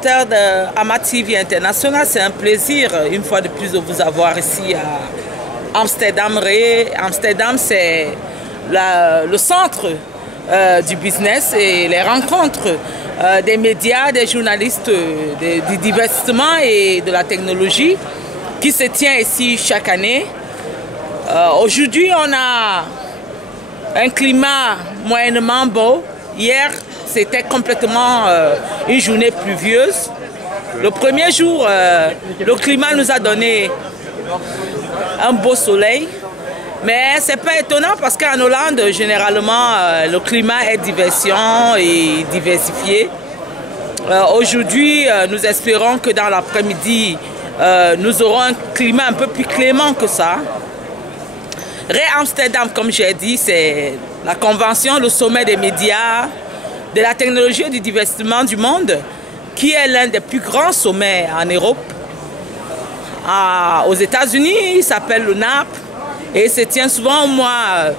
téléspectateurs d'Ama TV International, c'est un plaisir une fois de plus de vous avoir ici à Amsterdam. Amsterdam, c'est le centre du business et les rencontres des médias, des journalistes, du divertissement et de la technologie qui se tient ici chaque année. Aujourd'hui, on a un climat moyennement beau. Hier, c'était complètement une journée pluvieuse. Le premier jour, le climat nous a donné un beau soleil. Mais ce n'est pas étonnant parce qu'en Hollande, généralement, le climat est diversion et diversifié. Aujourd'hui, nous espérons que dans l'après-midi, nous aurons un climat un peu plus clément que ça. Amsterdam, comme j'ai dit, c'est la convention, le sommet des médias, de la technologie et du divertissement du monde, qui est l'un des plus grands sommets en Europe. Aux États-Unis, il s'appelle le NAP et il se tient souvent au mois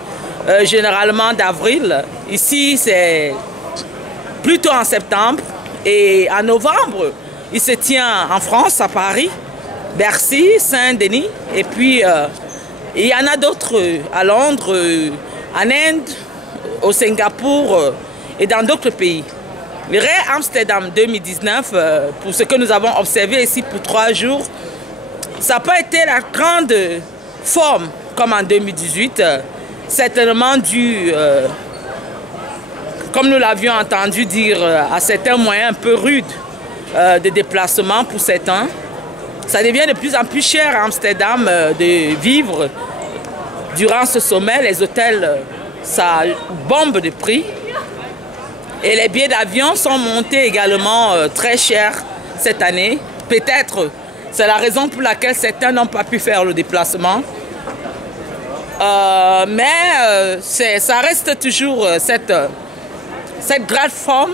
généralement d'avril. Ici, c'est plutôt en septembre et en novembre, il se tient en France, à Paris, Bercy, Saint-Denis et puis il y en a d'autres à Londres, en Inde, au Singapour et dans d'autres pays. Le Amsterdam 2019, pour ce que nous avons observé ici pour 3 jours, ça n'a pas été la grande forme comme en 2018, certainement dû, comme nous l'avions entendu dire, à certains moyens un peu rudes de déplacement pour certains. Ça devient de plus en plus cher à Amsterdam de vivre durant ce sommet. Les hôtels, ça bombe de prix. Et les billets d'avion sont montés également très chers cette année. Peut-être c'est la raison pour laquelle certains n'ont pas pu faire le déplacement. Mais ça reste toujours cette grande forme.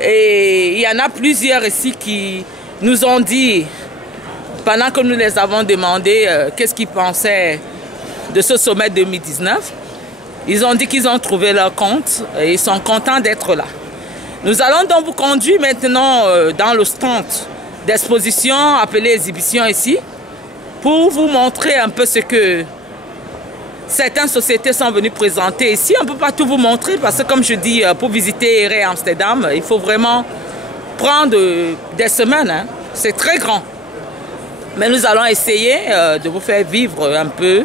Et il y en a plusieurs ici qui nous ont dit, pendant que nous les avons demandé qu'est-ce qu'ils pensaient de ce sommet 2019, ils ont dit qu'ils ont trouvé leur compte et ils sont contents d'être là. Nous allons donc vous conduire maintenant dans le stand d'exposition appelé exhibition ici pour vous montrer un peu ce que certaines sociétés sont venues présenter ici. On ne peut pas tout vous montrer parce que, comme je dis, pour visiter Amsterdam, il faut vraiment prendre des semaines. Hein. C'est très grand. Mais nous allons essayer de vous faire vivre un peu,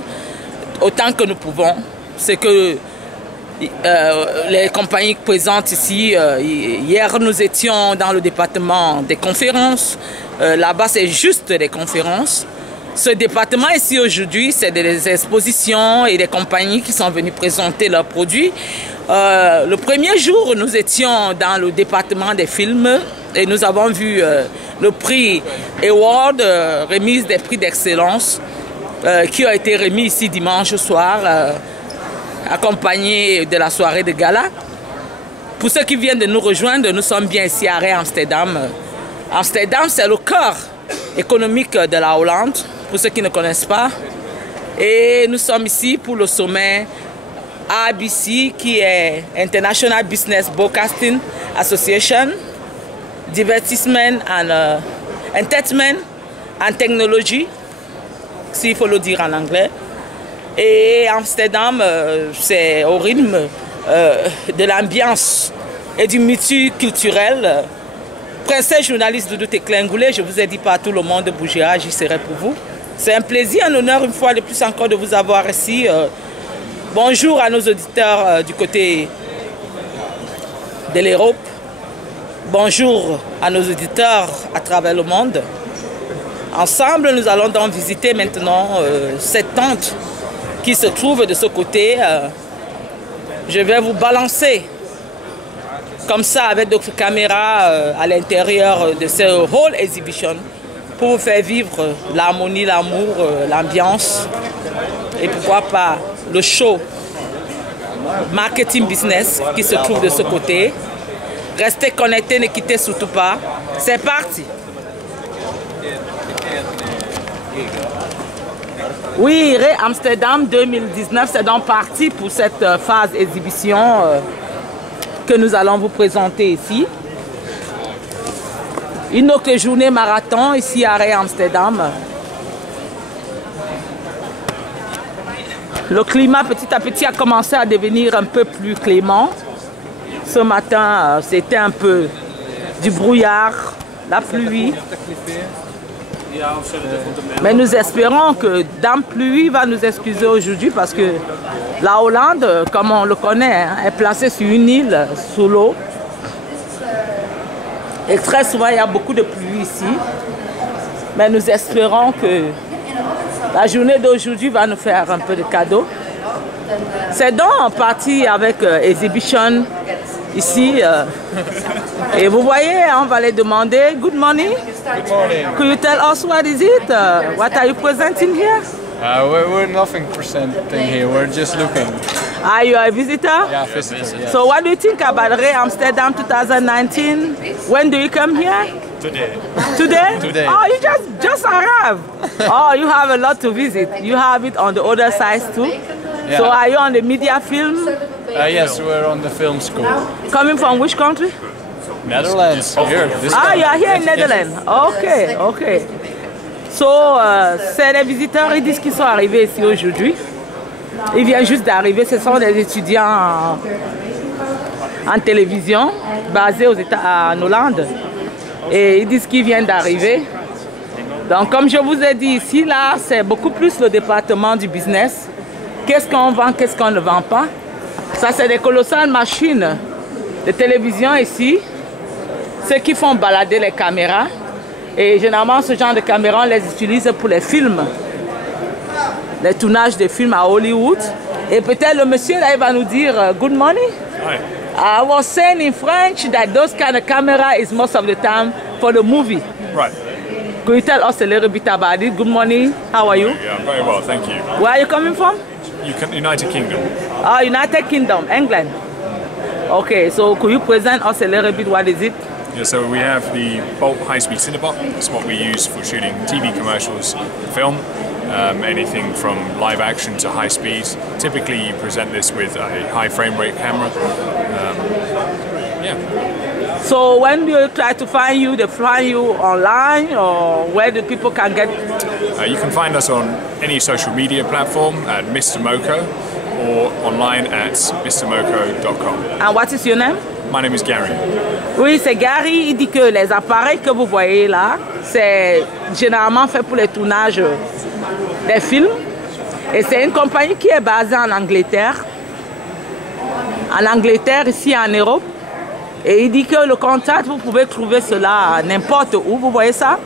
autant que nous pouvons, ce que les compagnies présentes ici. Hier, nous étions dans le département des conférences. Là-bas, c'est juste des conférences. Ce département ici aujourd'hui, c'est des expositions et des compagnies qui sont venues présenter leurs produits. Le premier jour, nous étions dans le département des films et nous avons vu le prix Award, remise des prix d'excellence, qui a été remis ici dimanche soir, accompagné de la soirée de gala. Pour ceux qui viennent de nous rejoindre, nous sommes bien ici à Amsterdam. Amsterdam, c'est le cœur économique de la Hollande, pour ceux qui ne connaissent pas. Et nous sommes ici pour le sommet ABC, qui est International Business Broadcasting Association, Divertissement and Entertainment and Technology, s'il faut le dire en anglais. Et Amsterdam, c'est au rythme de l'ambiance et du multiculturel. Princesse journaliste Doudou Teklengoulé, je vous ai dit pas tout le monde bougera, j'y serai pour vous. C'est un plaisir, un honneur une fois de plus encore de vous avoir ici. Bonjour à nos auditeurs du côté de l'Europe. Bonjour à nos auditeurs à travers le monde. Ensemble, nous allons donc visiter maintenant cette tente qui se trouve de ce côté. Je vais vous balancer comme ça avec d'autres caméras à l'intérieur de ce hall exhibition pour vous faire vivre l'harmonie, l'amour, l'ambiance et pourquoi pas le show marketing business qui se trouve de ce côté. Restez connectés, ne quittez surtout pas. C'est parti. Oui, Amsterdam 2019, c'est donc parti pour cette phase exhibition que nous allons vous présenter ici. Une autre journée marathon ici à Ray Amsterdam. Le climat petit à petit a commencé à devenir un peu plus clément. Ce matin, c'était un peu du brouillard, la pluie. Mais nous espérons que Dame Pluie va nous excuser aujourd'hui parce que la Hollande, comme on le connaît, est placée sur une île sous l'eau. Et très souvent, il y a beaucoup de pluie ici. Mais nous espérons que la journée d'aujourd'hui va nous faire un peu de cadeaux. C'est donc en partie avec Exhibition ici. Et vous voyez, on va les demander. Good morning. Good morning. Could you tell us what is it? What are you presenting here? We're nothing presenting here. We're just looking. Are you a visitor? Yeah, visitor. Yeah. So what do you think about Ray Amsterdam 2019? When do you come here? Today. Today? Today. Oh, you just arrived. Oh, you have a lot to visit. You have it on the other side too. Yeah. So are you on the media film? Yes, we're on the film school. Coming from which country? Netherlands. Here. This Ah, country. you are here in Yes, Netherlands. Okay, okay. So, c'est les visiteurs, ils disent qu'ils sont arrivés ici aujourd'hui. Ils viennent juste d'arriver, ce sont des étudiants en télévision, basés en Hollande. Et ils disent qu'ils viennent d'arriver. Donc, comme je vous ai dit ici, là, c'est beaucoup plus le département du business. Qu'est-ce qu'on vend, qu'est-ce qu'on ne vend pas. Ça, c'est des colossales machines de télévision ici. Ceux qui font balader les caméras. Et généralement, ce genre de caméras, on les utilise pour les films. Les tournages de films à Hollywood. Et peut-être le monsieur là, il va nous dire good morning. Hi. I was saying in French that those kind of camera is most of the time for the movie. Right. Could you tell us a little bit about it? Good morning. How are you? Yeah, very well, thank you. Where are you coming from? United Kingdom. Oh, United Kingdom, England. Okay, so could you present us a little bit? What is it? Yeah, so we have the Bolt high-speed Cinebot. It's what we use for shooting TV commercials, film, anything from live action to high speed. Typically, you present this with a high frame rate camera. Yeah. So when you try to find you, they find you online, or where the people can get? You can find us on any social media platform at Mr. Moko or online at mrmoko.com. And what is your name? My name is Gary. Oui, c'est Gary. Il dit que les appareils que vous voyez là, c'est généralement fait pour les tournages des films. Et c'est une compagnie qui est basée en Angleterre. En Angleterre, ici en Europe. Et il dit que le contact, vous pouvez trouver cela n'importe où. Vous voyez ça?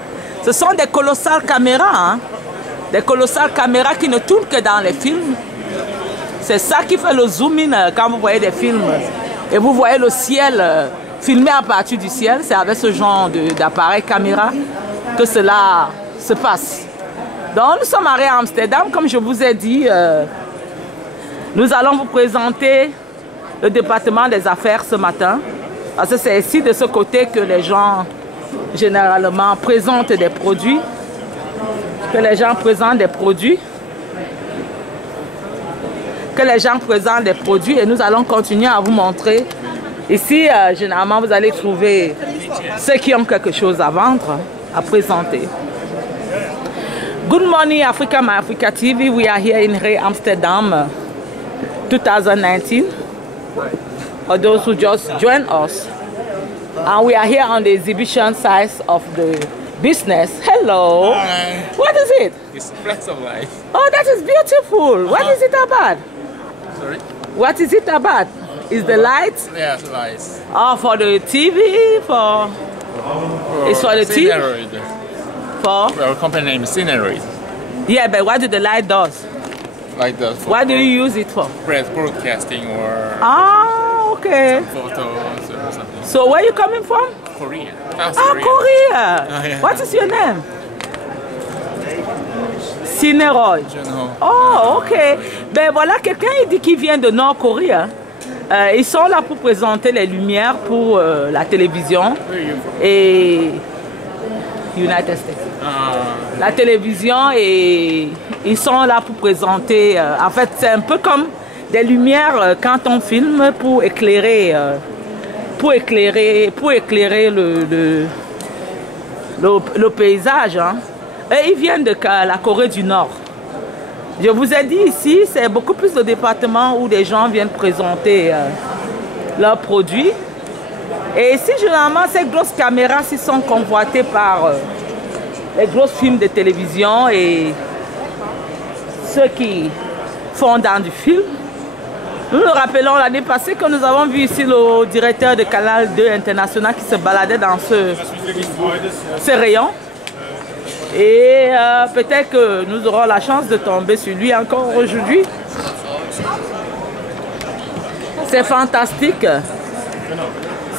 Ce sont des colossales caméras. Hein? Des colossales caméras qui ne tournent que dans les films. C'est ça qui fait le zoom in quand vous voyez des films. Et vous voyez le ciel filmé à partir du ciel. C'est avec ce genre d'appareil caméra que cela se passe. Donc nous sommes à Amsterdam, comme je vous ai dit. Nous allons vous présenter le département des affaires ce matin. Parce que c'est ici de ce côté que les gens généralement présentent des produits. Que les gens présentent des produits. Et nous allons continuer à vous montrer. Ici, généralement, vous allez trouver ceux qui ont quelque chose à vendre, à présenter. Good morning, Africa, My Africa TV. We are here in Ray Amsterdam 2019. For those who just joined us. And we are here on the exhibition side of the business. Hello. Hi. What is it? It's Flex of Life. Oh, that is beautiful. What is it about? Sorry? What is it about? Is the lights? Yes, lights. Oh, for the TV? For it's for the TV? Cineroid. For? Our company name is Cineroid. Yeah, but what do the light does? Like that. For What do you use it for? press broadcasting or Ah, okay. photos or something. So where you coming from? Korea. South Ah, Korea. Korea. Oh, yeah. What is your name? Cineroid. Junho. Oh, ok. Ben voilà, quelqu'un il dit qu'il vient de Nord-Corée. Ils sont là pour présenter les lumières pour la télévision et United States. La télévision, et ils sont là pour présenter. En fait, c'est un peu comme des lumières quand on filme pour éclairer le paysage. Hein. Et ils viennent de la Corée du Nord. Je vous ai dit ici, c'est beaucoup plus de départements où des gens viennent présenter leurs produits. Et ici, généralement, ces grosses caméras sont convoitées par les grosses films de télévision et ceux qui font dans du film. Nous nous rappelons l'année passée que nous avons vu ici le directeur de Canal 2 International qui se baladait dans ce rayon. Et peut-être que nous aurons la chance de tomber sur lui encore aujourd'hui. C'est fantastique.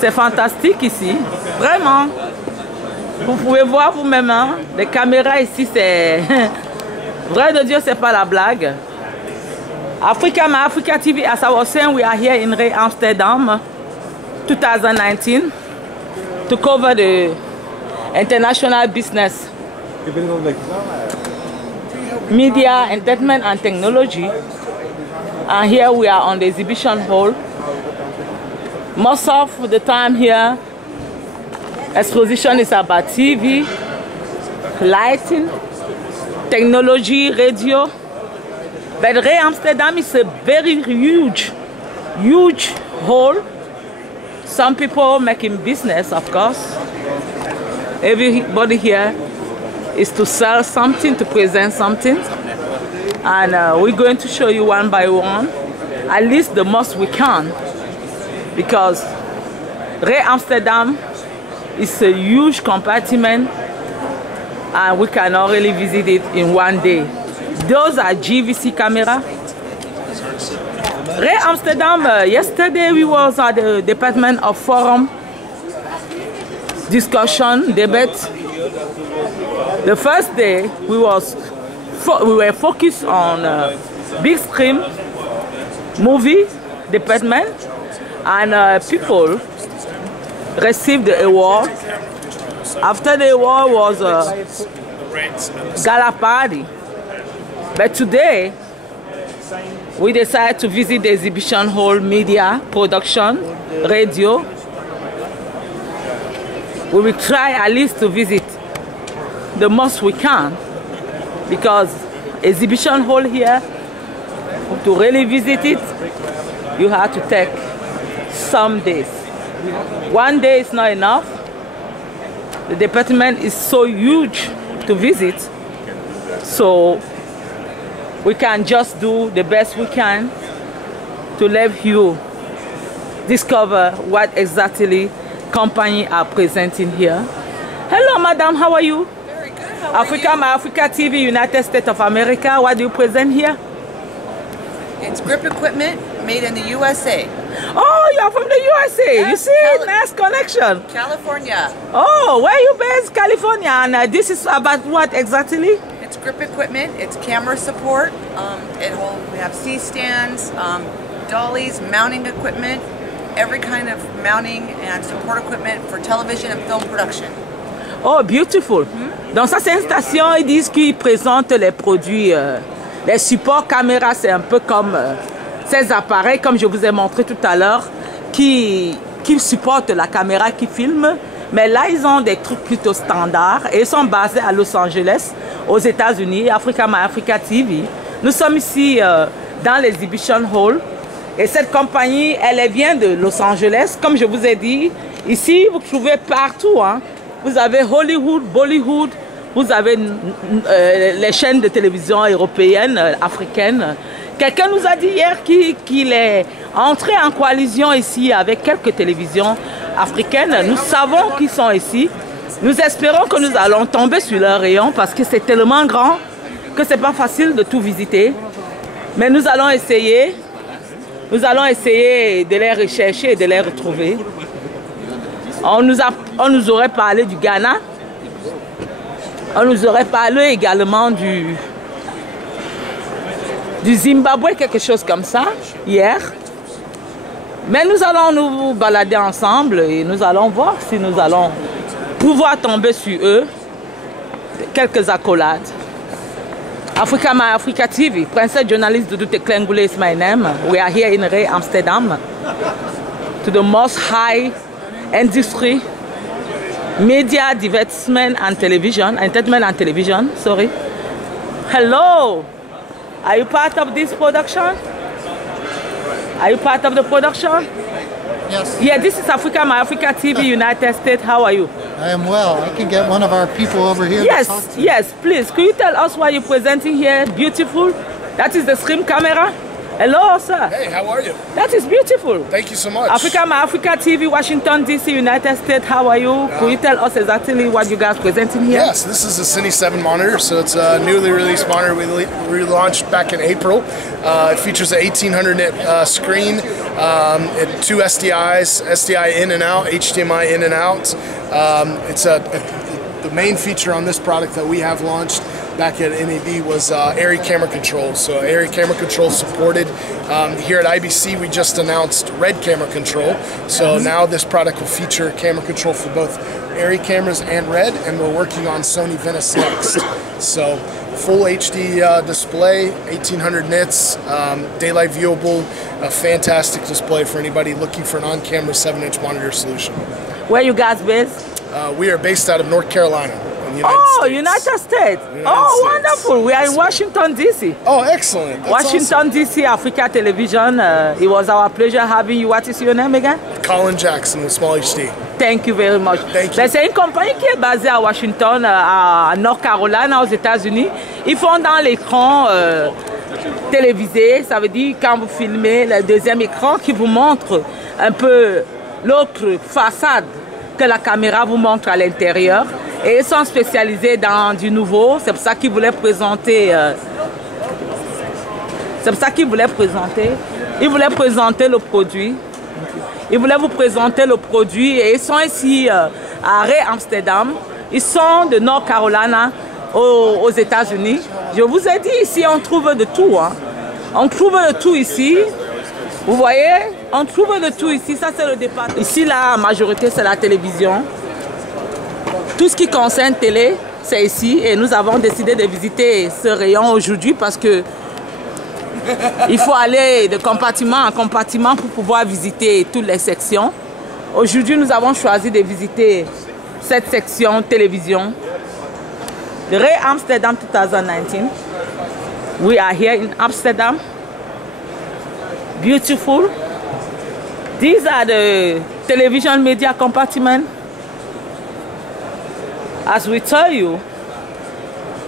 C'est fantastique ici. Vraiment. Vous pouvez voir vous-même. Hein? Les caméras ici, c'est... Vrai de Dieu, c'est pas la blague. Africa TV, as I was saying, we are here in Ray, Amsterdam, 2019, to cover the international business, media, entertainment and technology. And here we are on the exhibition hall. Most of the time here, exposition is about TV, lighting, technology, radio. But Ray Amsterdam is a very huge hall. Some people making business, of course. Everybody here is to sell something, to present something. And we're going to show you one by one, at least the most we can. Because Ray Amsterdam is a huge compartment and we cannot really visit it in one day. Those are GVC camera. Ray Amsterdam, yesterday we was at the Department of Forum discussion, debate. The first day we were focused on big screen movie department, and people received the award. After the award was a gala party. But today, we decided to visit the exhibition hall, media, production, radio. We will try at least to visit the most we can, because exhibition hall here, to really visit it, you have to take some days. One day is not enough. The department is so huge to visit, so we can just do the best we can to let you discover what exactly company are presenting here. Hello, madam, how are you? Very good. How are you? Africa TV, United States of America. What do you present here? It's grip equipment made in the USA. Oh, you're from the USA. Yes, you see, nice connection. California. Oh, where you based? California. And this is about what exactly? It's grip equipment. It's camera support. We have C-stands, dollies, mounting equipment, every kind of mounting and support equipment for television and film production. Oh, beautiful. Dans ça, c'est une station, ils disent qu'ils présentent les produits, les supports caméra, c'est un peu comme ces appareils, comme je vous ai montré tout à l'heure, qui supportent la caméra, qui filment. Mais là, ils ont des trucs plutôt standards et ils sont basés à Los Angeles, aux États-Unis, Africa TV. Nous sommes ici dans l'exhibition hall et cette compagnie, elle vient de Los Angeles. Comme je vous ai dit, ici, vous trouvez partout. Hein. Vous avez Hollywood, Bollywood, vous avez les chaînes de télévision européennes, africaines. Quelqu'un nous a dit hier qu'il est entré en coalition ici avec quelques télévisions africaines. Nous savons qu'ils sont ici. Nous espérons que nous allons tomber sur leur rayon parce que c'est tellement grand que ce n'est pas facile de tout visiter. Mais nous allons essayer. Nous allons essayer de les rechercher et de les retrouver. On nous aurait parlé du Ghana. On nous aurait parlé également du Zimbabwe, quelque chose comme ça, hier. Mais nous allons nous balader ensemble et nous allons voir si nous allons pouvoir tomber sur eux. Quelques accolades. Africa TV, Princess Journalist Dudu Teklengule is my name. We are here in Ray, Amsterdam, to the most high industry, Media, Divertissement and Television, Entertainment and Television, sorry. Hello, are you part of this production? Are you part of the production? Yes. Yeah, this is Africa, My Africa TV, United States. How are you? I am well. I can get one of our people over here. Yes, to talk to yes, please. Could you tell us what you're presenting here? Beautiful. That is the Stream camera. Hello, sir. Hey, how are you? That is beautiful. Thank you so much. Africa, My Africa TV, Washington, D.C., United States. How are you? Could you tell us exactly what you guys presenting here? Yes, this is a Cine 7 monitor, so it's a newly released monitor we relaunched back in April. It features an 1800 nit screen, and 2 SDIs, SDI in and out, HDMI in and out. The main feature on this product that we have launched back at NAB was ARRI camera control. So ARRI camera control supported. Here at IBC we just announced RED camera control. So now this product will feature camera control for both ARRI cameras and RED, and we're working on Sony Venice next. So full HD display, 1800 nits, daylight viewable, a fantastic display for anybody looking for an on-camera 7-inch monitor solution. Where you guys based? We are based out of North Carolina. United States. Wonderful. We are in Washington, D.C. Oh, excellent. That's Washington, awesome. D.C., Africa Television. It was our pleasure having you. What is your name again? Colin Jackson with Small HD. Thank you very much. Thank you. C'est une compagnie qui est basée à Washington, à North Carolina, aux États-Unis. Ils font dans l'écran télévisé, ça veut dire quand vous filmez le deuxième écran qui vous montre un peu l'autre façade que la caméra vous montre à l'intérieur. Et ils sont spécialisés dans du nouveau. C'est pour ça qu'ils voulaient présenter. Ils voulaient présenter le produit. Ils voulaient vous présenter le produit. Et ils sont ici à Ray Amsterdam. Ils sont de North Carolina aux États-Unis. Je vous ai dit, ici, on trouve de tout. Hein. On trouve de tout ici. Vous voyez, on trouve de tout ici. Ça, c'est le départ. Ici, la majorité, c'est la télévision. Tout ce qui concerne télé, c'est ici. Et nous avons décidé de visiter ce rayon aujourd'hui parce que il faut aller de compartiment en compartiment pour pouvoir visiter toutes les sections. Aujourd'hui, nous avons choisi de visiter cette section télévision. The Ray Amsterdam 2019. We are here in Amsterdam. Beautiful. These are the television media compartment. As we tell you,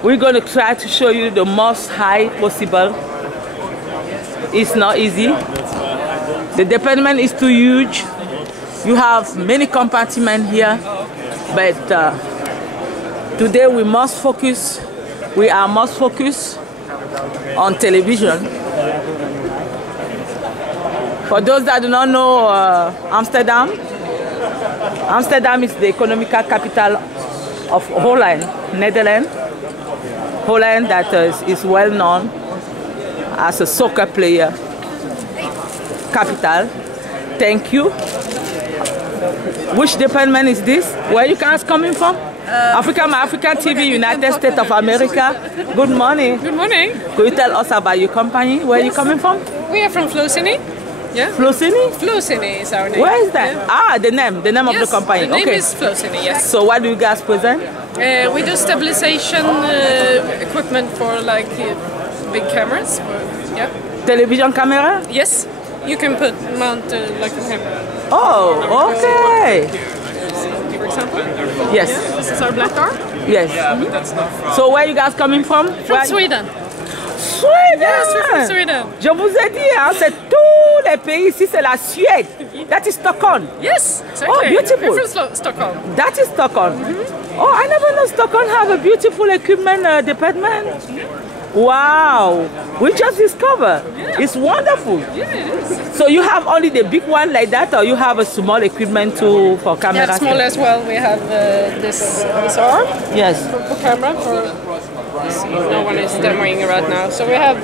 we're going to try to show you the most high possible. It's not easy. The department is too huge. You have many compartments here, but today we must focus. We are most focused on television. For those that do not know Amsterdam, Amsterdam is the economical capital of Holland, Netherlands. Holland that is well known as a soccer player capital. Thank you. Which department is this? Where you guys coming from? Africa, My Africa TV, United States of America. Good morning. Good morning. Could you tell us about your company? Where are you coming from? We are from Flowcine. Yeah. Flowcine? Flowcine is our name. Where is that? Yeah. Ah, the name of the company. The name Okay. is Flowcine, yes. So what do you guys present? We do stabilization equipment for like big cameras. Yeah. Television camera? Yes. You can mount like a camera. Oh, okay. For example. Yes. This is our black car. Yes. So where you guys coming from? From Sweden. Sweden! Yes, we're from Sweden. Je vous ai dit, hein, c'est tous les pays ici, c'est la Suède. That is Stockholm. Yes, exactly. Oh, beautiful. We're from Stockholm. That is Stockholm. Oh, I never know Stockholm have a beautiful equipment department. Wow, we just discovered. Yeah. It's wonderful. Yeah, it is. So you have only the big one like that, or you have a small equipment too for camera? Yeah, small as well. We have this arm Yes. for camera. No one is demoing right now. So we have.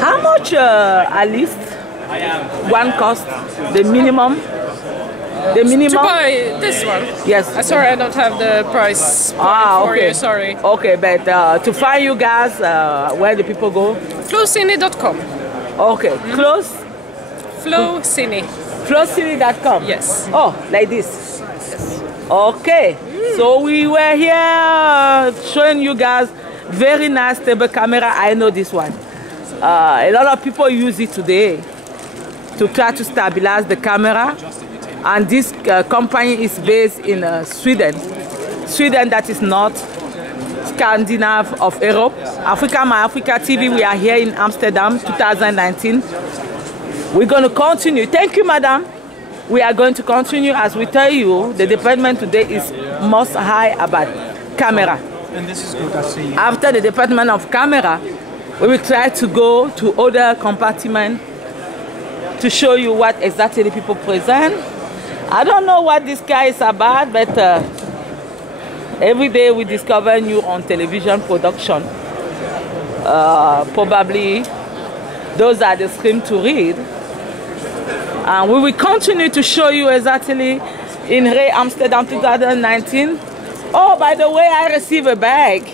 How much at least one cost? The minimum? The minimum? To buy this one? Yes. Sorry, I don't have the price for okay. you, sorry. Okay, but to find you guys, where do people go? Flowcine.com. Okay, close? Flowcine. Flowcine.com? Yes. Oh, like this? Okay. So we were here showing you guys very nice table camera. I know this one. A lot of people use it today to try to stabilize the camera. And this company is based in Sweden. Sweden, that is not Scandinavia of Europe. Africa, My Africa TV, we are here in Amsterdam, 2019. We're going to continue. Thank you, madam. We are going to continue. As we tell you, the department today is most high about camera. And this is good, I see. After the department of camera, we will try to go to other compartments to show you what exactly the people present. I don't know what this guy is about, but every day we discover new on television production. Probably those are the screen to read. And we will continue to show you exactly in Ray Amsterdam 2019. Oh, by the way, I received a bag.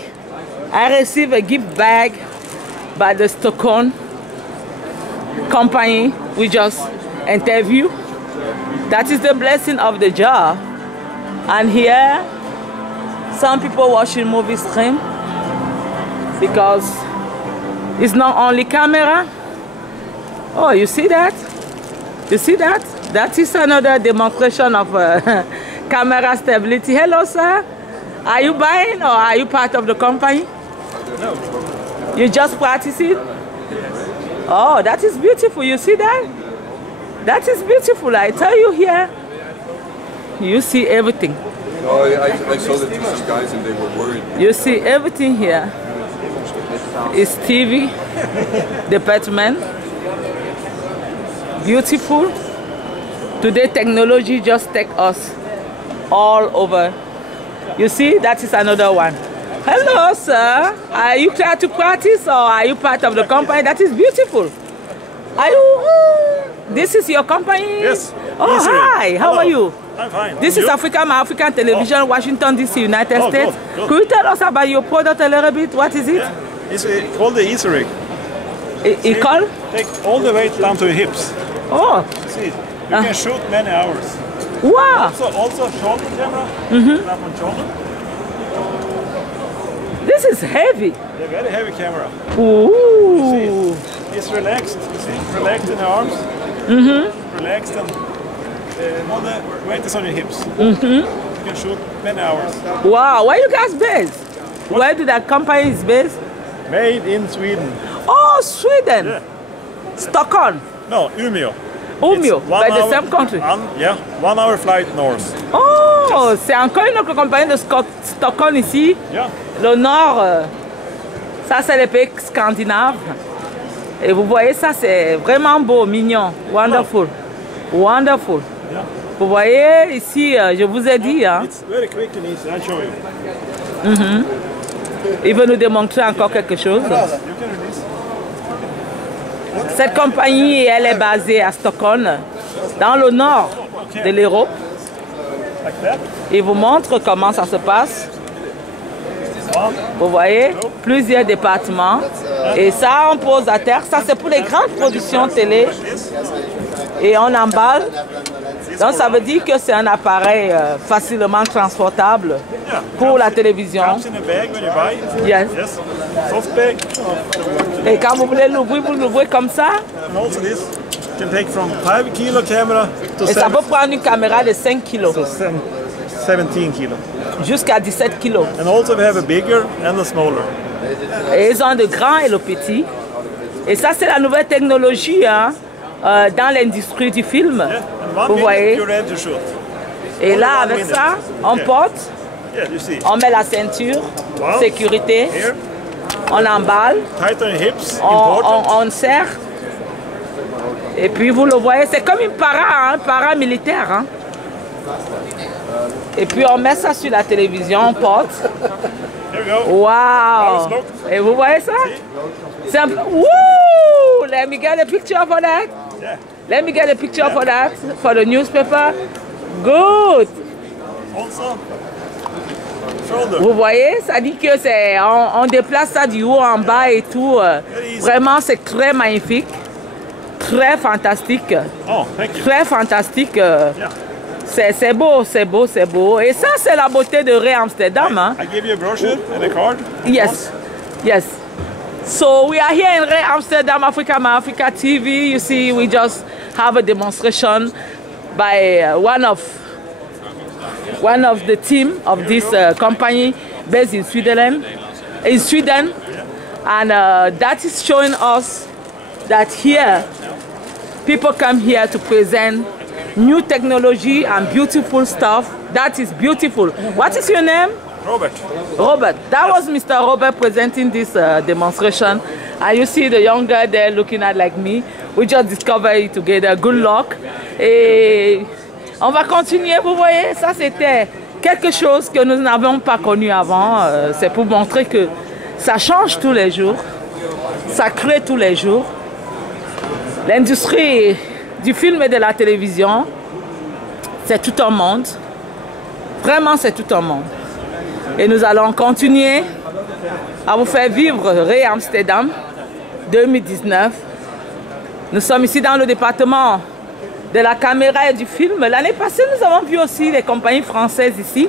I received a gift bag by the Stockholm company we just interviewed. That is the blessing of the job. And here, some people watching movie stream because it's not only camera. Oh, you see that? You see that? That is another demonstration of camera stability. Hello, sir. Are you buying or are you part of the company? No. You just practice it? Oh, that is beautiful. You see that? That is beautiful. I tell you here, you see everything. Oh, I saw that to some guys and they were worried. You see everything here. It's TV, department. Beautiful. Today technology just take us all over. You see, that is another one. Hello, sir. Are you trying to practice or are you part of the company? That is beautiful. Are you? This is your company? Yes. Oh, hi. How are you? I'm fine. This is Africa, My African Television, Washington, D.C., United States. Good. Could you tell us about your product a little bit? What is it? Yeah. It's called the Easy Rig. It called? Take all the weight down to your hips. Oh. See, you can shoot many hours. Wow. Also shoulder camera. Up on shoulder. This is heavy. Yeah, very heavy camera. Ooh. It's relaxed. You see, relaxed in the arms. Relaxed and all the weight is on your hips. You can shoot many hours. Wow. Where you guys based? What? Where do that company is based? Made in Sweden. Oh, Sweden. Yeah. Stockholm. No, Umeå. Umeå, by the same country. Yeah, 1 hour flight north. Oh, c'est encore une autre compagnie de Stockholm ici. Yeah. Le nord, ça c'est les pays scandinaves. Et vous voyez ça, c'est vraiment beau, mignon, wonderful, wonderful. Yeah. Vous voyez ici, je vous ai dit. Hein. It's very quick and easy. I'll show you. Il veut nous démontrer encore quelque chose. Cette compagnie, elle est basée à Stockholm, dans le nord de l'Europe. Il vous montre comment ça se passe. Vous voyez, plusieurs départements. Et ça, on pose à terre. Ça, c'est pour les grandes productions télé. Et on emballe. Donc, ça veut dire que c'est un appareil facilement transportable pour la télévision. Yes. Soft bag. Et quand vous voulez l'ouvrir, vous l'ouvrez comme ça. And also this can take from 5 kilo camera to Et ça peut prendre une caméra de 5 kilos. 17 kilo. Jusqu'à 17 kilos. And also we have a bigger and a smaller. Et ils ont le grand et le petit. Et ça, c'est la nouvelle technologie hein, dans l'industrie du film. Yeah. Vous voyez. You're ready to shoot. Et là, avec ça, on porte, Yeah, you see. on met la ceinture, sécurité, Here. on emballe, Tight on your hips. on serre. Et puis vous le voyez, c'est comme une paramilitaire. Hein. Et puis on met ça sur la télévision, on porte. There we go. Wow! Et vous voyez ça? C'est un peu... Woo! Let me get a picture for that. Yeah. Let me get a picture for that, for the newspaper. Good! Also, shoulder. Vous voyez, ça dit que c'est... On déplace ça du haut en bas et tout. Vraiment, c'est très magnifique. Très fantastique. Oh, thank you. Très fantastique. C'est beau, c'est beau, c'est beau. Et ça, c'est la beauté de Ray Amsterdam. Hein? I give you a brochure and a card. Yes, yes. So we are here in Ray Amsterdam, Africa My Africa TV. You see, we just have a demonstration by one of the team of this company based in Sweden, and that is showing us that here people come here to present new technology and beautiful stuff. That is beautiful. What is your name? Robert. Robert. That was Mr. Robert presenting this demonstration. And you see the young guy there looking at like me. We just discovered it together. Good luck. Et on va continuer. Vous voyez, ça c'était quelque chose que nous n'avions pas connu avant. C'est pour montrer que ça change tous les jours. Ça crée tous les jours. L'industrie du film et de la télévision, c'est tout un monde. Vraiment, c'est tout un monde. Et nous allons continuer à vous faire vivre Ray Amsterdam 2019. Nous sommes ici dans le département de la caméra et du film. L'année passée, nous avons vu aussi les compagnies françaises ici.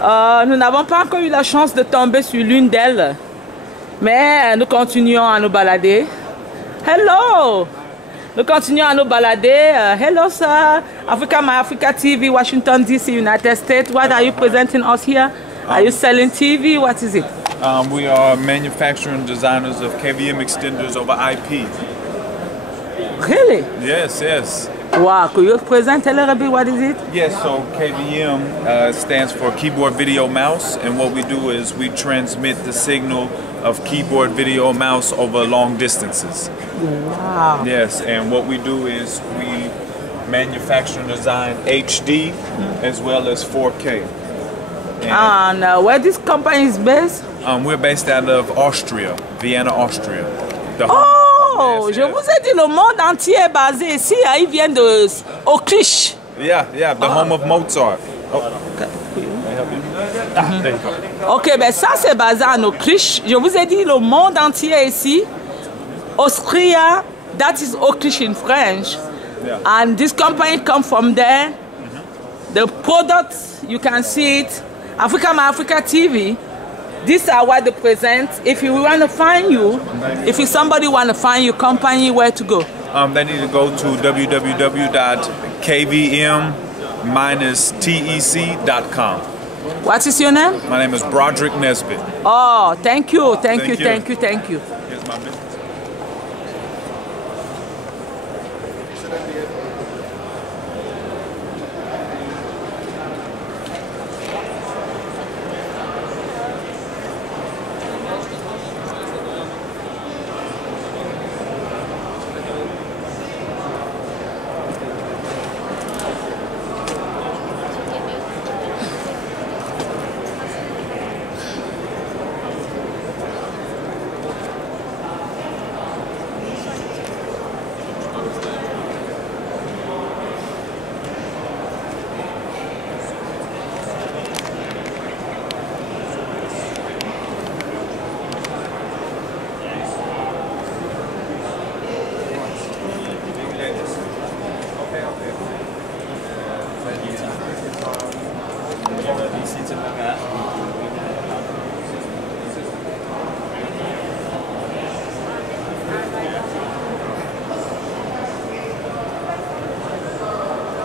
Nous n'avons pas encore eu la chance de tomber sur l'une d'elles. Mais nous continuons à nous balader. Hello! Nous continuons à nous balader. Hello, sir. Africa My Africa TV, Washington, D.C., United States. What are you presenting us here? Are you selling TV? What is it? We are manufacturing designers of KVM extenders over IP. Really? Yes, yes. Wow, could you present a little bit what is it? Yes, so KVM stands for Keyboard Video Mouse, and what we do is we transmit the signal of keyboard, video, mouse over long distances. Wow. Yes, and what we do is we manufacture and design HD as well as 4K. And where this company is based? We're based out of Austria, Vienna, Austria. Oh, je vous ai dit, le monde entier est basé ici. Ils viennent de Autriche. Yeah, the home of Mozart. Oh. There you go. Ok, ben ça c'est basé en Autriche. Je vous ai dit, le monde entier est ici. Austria, that is Autriche in French. Yeah. And this company comes from there. The products, you can see it. Africa My Africa TV. These are what they present. If you want to find you, if somebody want to find your company, where to go? They need to go to www.kvm-tec.com. What is your name? My name is Broderick Nesbitt. Oh, thank you. Thank you. Here's my business.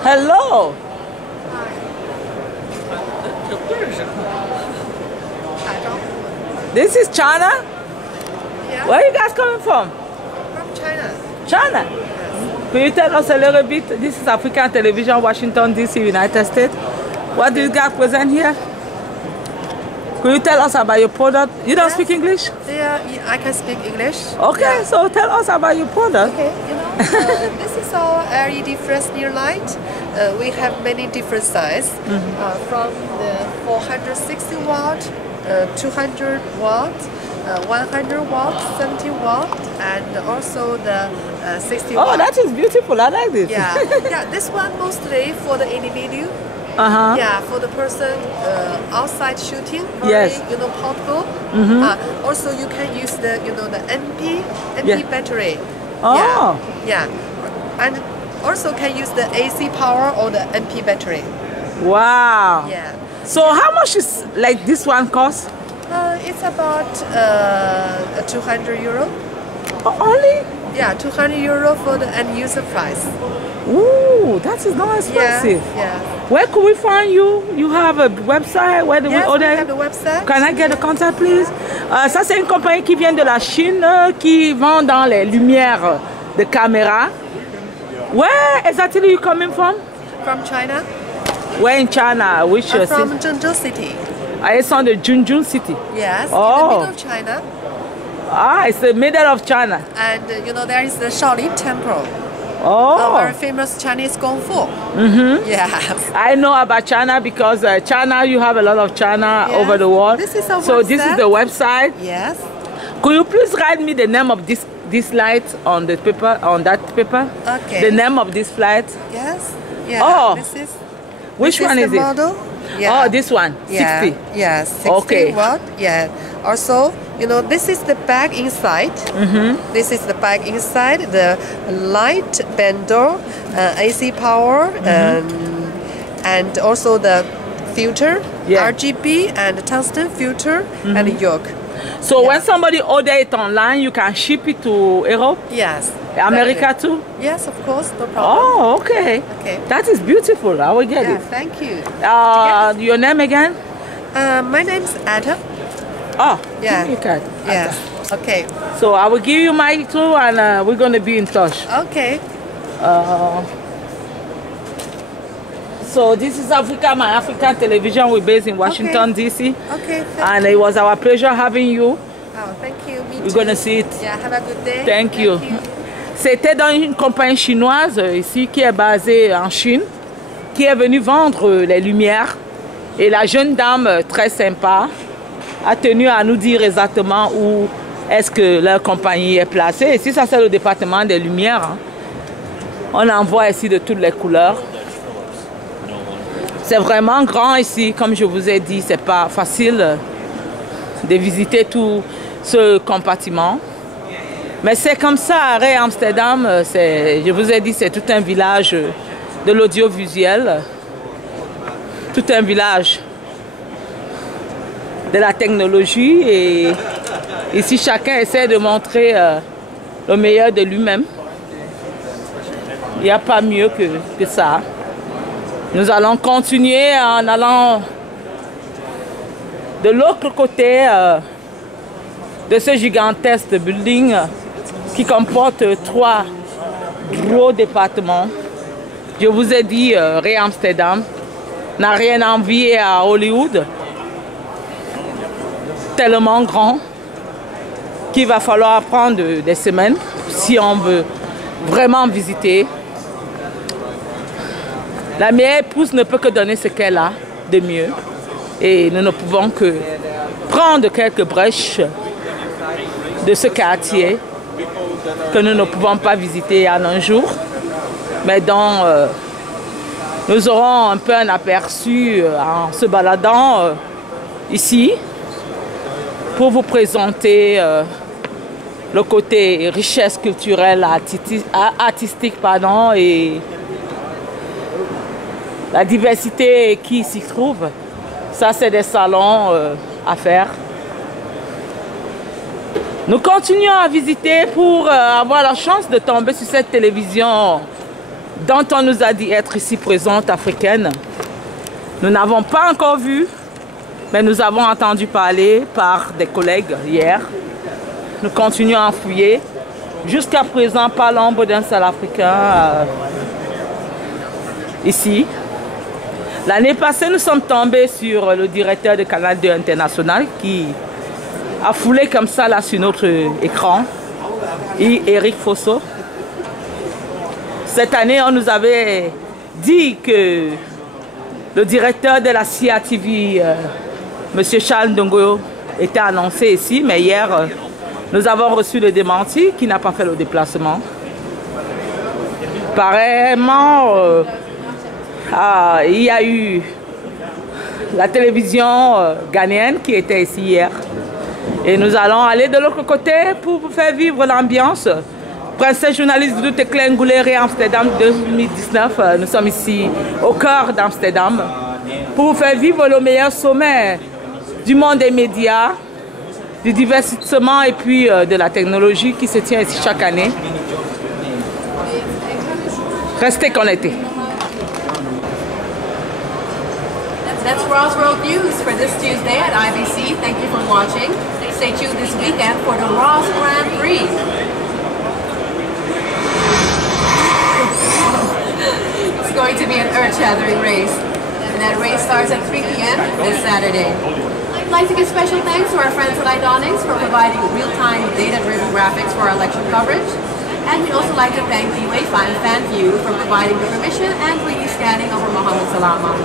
Hello. This is China? Yeah. Where are you guys coming from? From China. China? Yes. Could you tell us a little bit? This is African Television, Washington, D.C., United States. What do you guys present here? Could you tell us about your product? You don't speak English? Yeah, I can speak English. Okay, yeah. So tell us about your product. Okay, this is our LED flash near light. We have many different sizes, from the 460 watt, 200 watt, 100 watt, 70 watt, and also the 60 watt. Oh, that is beautiful. I like this. Yeah, yeah. This one mostly for the individual. Yeah, for the person outside shooting, yes, portable. Also, you can use the the NP yeah, battery. Oh, yeah, and also can use the AC power or the MP battery. Wow. Yeah. So how much is like this one cost? It's about 200 euro. Only? Yeah, 200 euro for the end user price. Ooh, that is not expensive. Yeah. Where could we find you? You have a website? Where do Yes, we order? we have the website. Can I get the contact, please? Ça, c'est une compagnie qui vient de la Chine, qui vend dans les lumières de caméra. Where exactly you coming from? From China. Where in China? Which I'm city? from Zhengzhou City. It's on the Junjun city. Yes, in the Oh. middle of China. Ah, it's the middle of China. And you know, there is the Shaolin Temple. Oh. Our famous Chinese Kung Fu. Yeah. I know about China because China, you have a lot of China Yes. over the world. This is our So this is website. the website. Yes. Could you please write me the name of this light on the paper, on that paper? Okay. The name of this flight. Yes. Yeah. Oh. Which this one is is the it? model. Yeah. Oh, this one. Yeah. 60. Yes. 60 Okay. watt. Yeah. Also, you know, this is the bag inside. This is the bag inside. The light bender, AC power, and also the filter, Yeah. RGB and tungsten filter and yoke. So when somebody order it online, you can ship it to Europe, Yes. America too? Yes, of course, no problem. Oh, okay. Okay. That is beautiful. I will get Yeah, it. thank you. Your name again? My name's Ada. Oh, Yeah. give me a card. Yes. Okay. So I will give you my too, and we're going to be in touch. Okay. So this is Africa, my African television. We're based in Washington, D.C. Okay. And it was our pleasure having you. Oh, thank you. Me We're too. going to see it. Yeah, have a good day. Thank you. C'était dans une compagnie chinoise ici qui est basée en Chine, qui est venue vendre les lumières. Et la jeune dame très sympa a tenu à nous dire exactement où est-ce que leur compagnie est placée. Ici, ça c'est le département des lumières. Hein. On en voit ici de toutes les couleurs. C'est vraiment grand ici, comme je vous ai dit, c'est pas facile de visiter tout ce compartiment. Mais c'est comme ça, à Amsterdam, je vous ai dit, c'est tout un village de l'audiovisuel, tout un village de la technologie. Et ici, chacun essaie de montrer le meilleur de lui-même. Il n'y a pas mieux que ça. Nous allons continuer en allant de l'autre côté de ce gigantesque building qui comporte 3 gros départements. Je vous ai dit, Amsterdam n'a rien à envier à Hollywood. Tellement grand qu'il va falloir prendre des semaines si on veut vraiment visiter. La meilleure épouse ne peut que donner ce qu'elle a de mieux. Et nous ne pouvons que prendre quelques brèches de ce quartier que nous ne pouvons pas visiter en un jour, mais dont nous aurons un peu un aperçu en se baladant ici pour vous présenter le côté richesse culturelle, artistique, et la diversité qui s'y trouve. Ça, c'est des salons à faire. Nous continuons à visiter pour avoir la chance de tomber sur cette télévision dont on nous a dit être ici présente, africaine. Nous n'avons pas encore vu, mais nous avons entendu parler par des collègues hier. Nous continuons à fouiller. Jusqu'à présent, pas l'ombre d'un seul Africain ici. L'année passée, nous sommes tombés sur le directeur de Canal 2 International qui a foulé comme ça là sur notre écran, Eric Fosso. Cette année, on nous avait dit que le directeur de la CIA TV, M. Charles Ndongo, était annoncé ici, mais hier, nous avons reçu le démenti qui n'a pas fait le déplacement. Apparemment, il y a eu la télévision ghanéenne qui était ici hier. Et nous allons aller de l'autre côté pour vous faire vivre l'ambiance Princesse journaliste Doudou Tekle Ngoulé Amsterdam 2019. Nous sommes ici au cœur d'Amsterdam pour vous faire vivre le meilleur sommet du monde des médias, du divertissement et puis de la technologie qui se tient ici chaque année. Restez connectés. That's Raw's World News for this Tuesday at IBC. Thank you for watching. Stay tuned this weekend for the Raw's Grand Prix. It's going to be an earth-shattering race, and that race starts at 3 p.m. this Saturday. I'd like to give special thanks to our friends at iDawnings for providing real-time data-driven graphics for our election coverage. And we'd also like to thank the UEFA and FanView for providing the permission and 3D scanning over Mohammed Salah Mahmoud.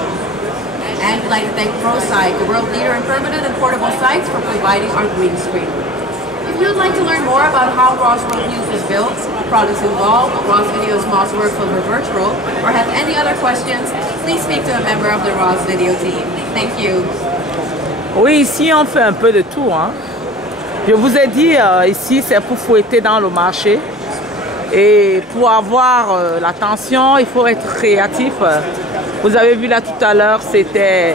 And we'd like to thank ProSite, the world leader in permanent and portable sites, for providing our green screen. If you'd like to learn more about how Raw's World News is built, products involved, Raw's Video's Moss Workflow for Virtual, or have any other questions, please speak to a member of the Raw's Video team. Thank you. Oui, ici on fait un peu de tout. Hein. Je vous ai dit, ici c'est pour fouetter dans le marché. Et pour avoir l'attention, il faut être créatif. Vous avez vu là tout à l'heure, c'était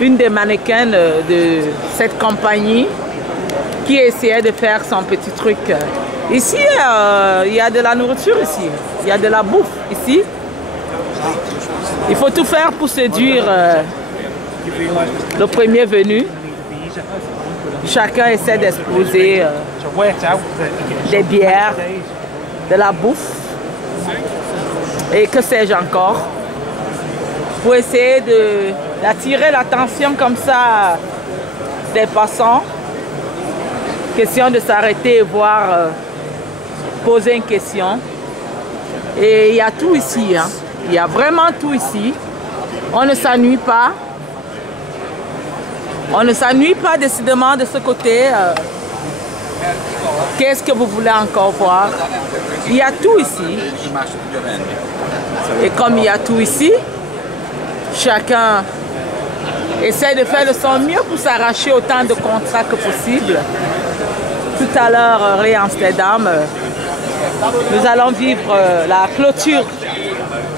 une des mannequins de cette compagnie qui essayait de faire son petit truc. Ici, il y a de la nourriture ici, il y a de la bouffe ici. Il faut tout faire pour séduire le premier venu. Chacun essaie d'exposer des bières, de la bouffe et que sais-je encore, pour essayer d'attirer l'attention comme ça des passants. Question de s'arrêter et voir, poser une question. Et il y a tout ici, hein. Il y a vraiment tout ici. On ne s'ennuie pas. On ne s'ennuie pas décidément de ce côté. Qu'est-ce que vous voulez encore voir? Il y a tout ici. Et comme il y a tout ici, chacun essaie de faire de son mieux pour s'arracher autant de contrats que possible. Tout à l'heure, à Amsterdam, nous allons vivre la clôture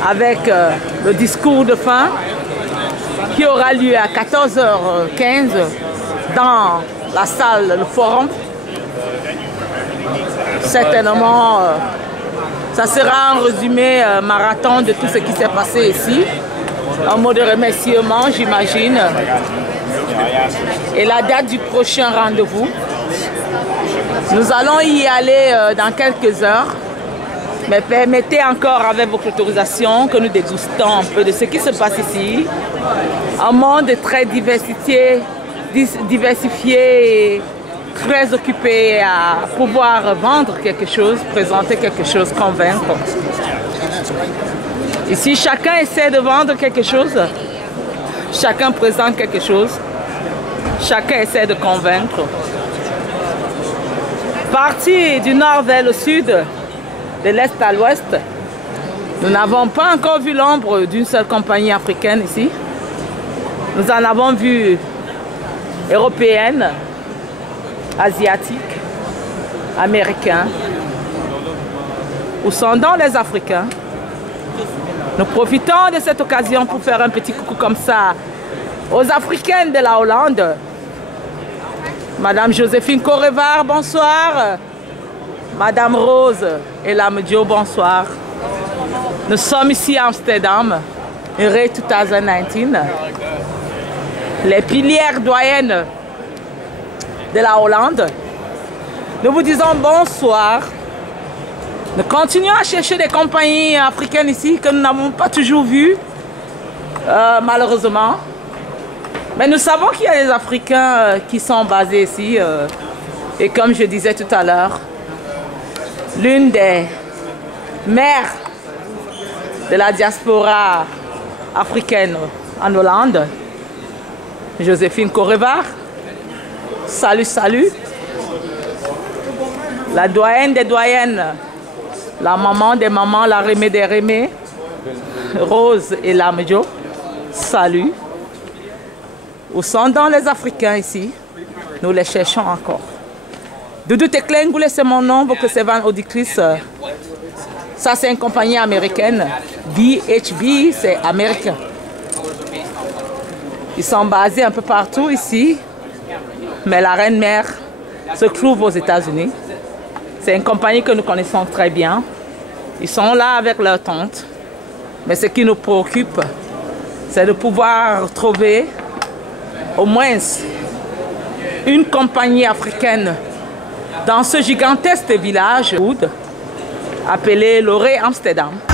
avec le discours de fin qui aura lieu à 14h15 dans la salle, le forum. Certainement, ça sera un résumé marathon de tout ce qui s'est passé ici. Un mot de remerciement, j'imagine. Et la date du prochain rendez-vous. Nous allons y aller dans quelques heures. Mais permettez encore, avec votre autorisation, que nous dégustons un peu de ce qui se passe ici. Un monde très diversifié et très occupé à pouvoir vendre quelque chose, présenter quelque chose, convaincre. Ici, chacun essaie de vendre quelque chose, chacun présente quelque chose, chacun essaie de convaincre. Parti du nord vers le sud, de l'est à l'ouest, nous n'avons pas encore vu l'ombre d'une seule compagnie africaine ici. Nous en avons vu européennes, asiatiques, américains. Où sont donc les Africains? Nous profitons de cette occasion pour faire un petit coucou comme ça aux Africaines de la Hollande. Madame Joséphine Correvar, bonsoir. Madame Rose et Lamdio, bonsoir. Nous sommes ici à Amsterdam, RE 2019. Les pilières doyennes de la Hollande. Nous vous disons bonsoir. Nous continuons à chercher des compagnies africaines ici que nous n'avons pas toujours vues, malheureusement. Mais nous savons qu'il y a des Africains qui sont basés ici. Et comme je disais tout à l'heure, l'une des mères de la diaspora africaine en Hollande, Joséphine Correvar. Salut, salut. La doyenne des doyennes, la maman des mamans, la Rémé des Rémés, Rose et Lamdio. Salut. Où sont donc les Africains ici? Nous les cherchons encore. Doudou Tekle Ngoulé, c'est mon nom, que c'est Van auditrice Ça, c'est une compagnie américaine. BHB, c'est américain. Ils sont basés un peu partout ici. Mais la reine mère se trouve aux États-Unis. C'est une compagnie que nous connaissons très bien. Ils sont là avec leur tante. Mais ce qui nous préoccupe, c'est de pouvoir trouver au moins une compagnie africaine dans ce gigantesque village appelé Loré Amsterdam.